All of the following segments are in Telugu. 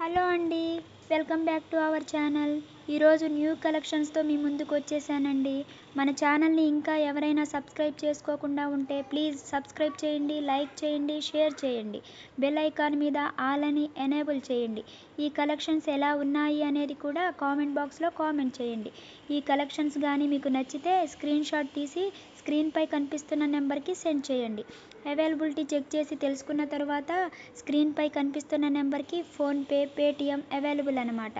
హలో అండి, welcome back to our channel. ఈరోజు న్యూ కలెక్షన్స్తో మీ ముందుకు వచ్చేసానండి. మన ఛానల్ని ఇంకా ఎవరైనా సబ్స్క్రైబ్ చేసుకోకుండా ఉంటే ప్లీజ్ సబ్స్క్రైబ్ చేయండి, లైక్ చేయండి, షేర్ చేయండి. బెల్ ఐకాన్ మీద ఆల్ అని ఎనేబుల్ చేయండి. ఈ కలెక్షన్స్ ఎలా ఉన్నాయి అనేది కూడా కామెంట్ బాక్స్లో కామెంట్ చేయండి. ఈ కలెక్షన్స్ కానీ మీకు నచ్చితే స్క్రీన్ షాట్ తీసి స్క్రీన్పై కనిపిస్తున్న నెంబర్కి సెండ్ చేయండి. అవైలబిలిటీ చెక్ చేసి తెలుసుకున్న తర్వాత స్క్రీన్పై కనిపిస్తున్న నెంబర్కి ఫోన్పే, పేటిఎం అవైలబుల్ అనమాట.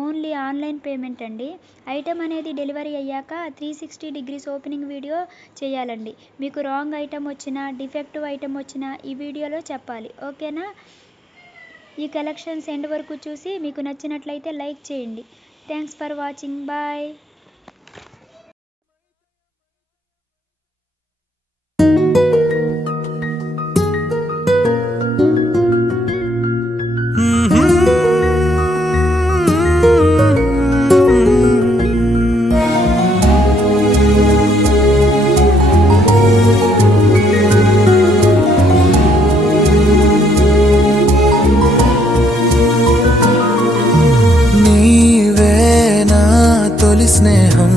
ఓన్లీ ఆన్లైన్ పేమెంట్ అండి. ఐటమ్ అనేది డెలివరీ అయ్యాక 360 డిగ్రీస్ ఓపెనింగ్ వీడియో చేయాలండి. మీకు రాంగ్ ఐటమ్ వచ్చినా, డిఫెక్టివ్ ఐటమ్ వచ్చినా ఈ వీడియోలో చెప్పాలి, ఓకేనా? ఈ కలెక్షన్స్ ఎండ్ వరకు చూసి మీకు నచ్చినట్లయితే లైక్ చేయండి. Thanks for watching. బాయ్. స్నేహం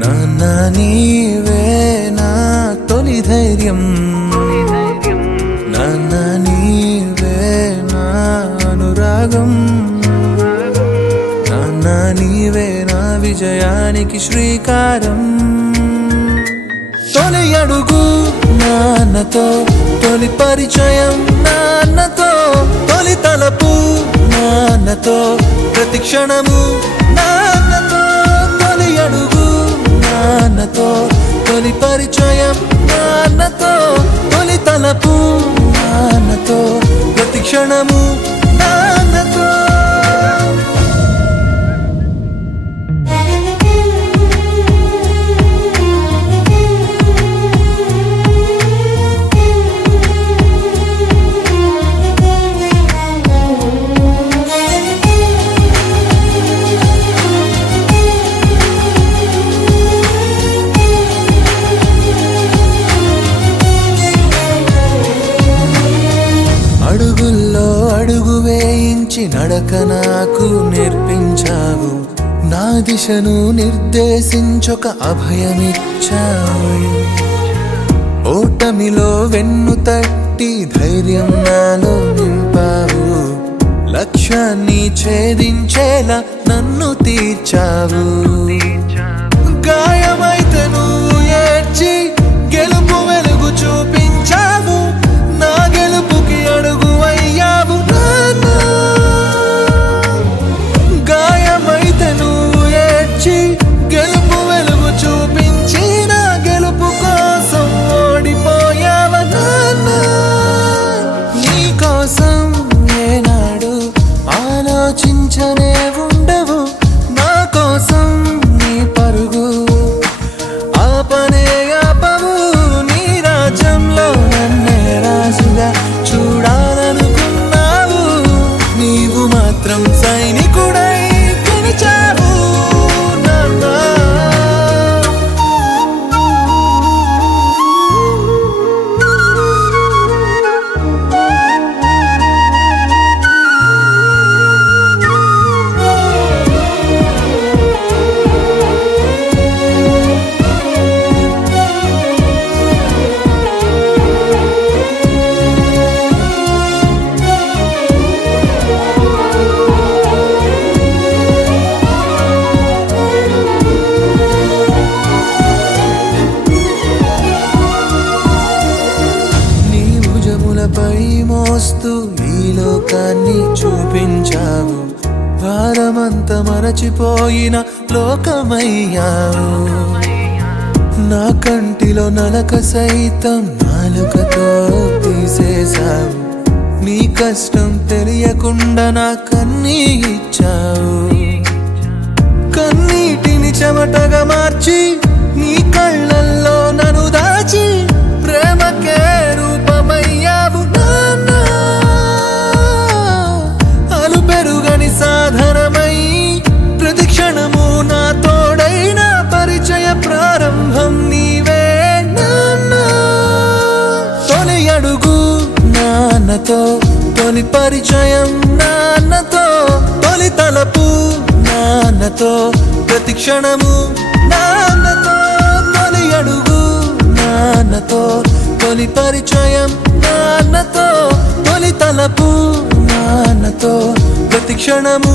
నాన్న నీవే నా తొలి ధైర్యం, నాన్న నీవే నా అనురాగం, నాన్న నీవే నా విజయానికి శ్రీకారం. తొలి అడుగు నాన్నతో, తొలి పరిచయం నాన్నతో, తొలి తలపు నాన్నతో, ప్రతి క్షణము నాన్నతో. తొలి అడుగు నాన్నతో, తొలి పరిచయం నాన్నతో, తొలి తలపు నాన్నతో, ప్రతి క్షణము నాన్నతో. అడుగుల్లో అడుగు వేయించి నడక నాకు నేర్పించావు, నా దిశను నిర్దేశించొక అభయమిచ్చావు. ఓటమిలో వెన్ను తట్టి ధైర్యం నాలో నింపావు, లక్ష్యాన్ని ఛేదించేలా నన్ను తీర్చావు. గాయమైతే నువ్వు ఏడ్చి గెలుపు వెలుగు చూపించావు, నా గెలుపుకి అడుగు అయ్యావు నాన్న. గాయమైతే నువ్వు ఏడ్చి గెలుపు వెలుగు చూపించి, నా గెలుపు కోసం ఓడిపోయావు నాన్న. నీ కోసం ఏనాడు ఆలోచించనే ఉండవు, నా కోసం నీ పరుగు ఆపనే ఆపవు. నీ రాజ్యంలో నన్నే రాజుగా చూడాలనుకున్నావు, నీవు మాత్రం సైనికుడై గెలిచావు నాన్న. పై మోస్తూ ఈ లోకాన్ని చూపించావు, భారమంత మరచిపోయిన లోకమయ్యావు. నా కంటిలో నలక సైతం నాలుకతో తీసేశావు, నీ కష్టం తెలియకుండా నా కన్నీ ఇచ్చావు. కన్నీటిని చెమటగా మార్చి నీ కళ్ళల్లో నన్ను దాచి, ప్రేమకే రూపమయ్యావు నాన్న. అలు పెరుగని సాధనమై ప్రతి క్షణము నా తోడైన పరిచయ ప్రారంభం నీవే నాన్న. తొలి అడుగు నాన్నతో, తొలి తొలి పరిచయం నాన్నతో, తొలి తలపు నాన్నతో, ప్రతి క్షణము నాన్నతో, తొలి అడుగు నాన్నతో, తొలి పరిచయం నాన్నతో, తొలి తలపు నాన్నతో, ప్రతి క్షణము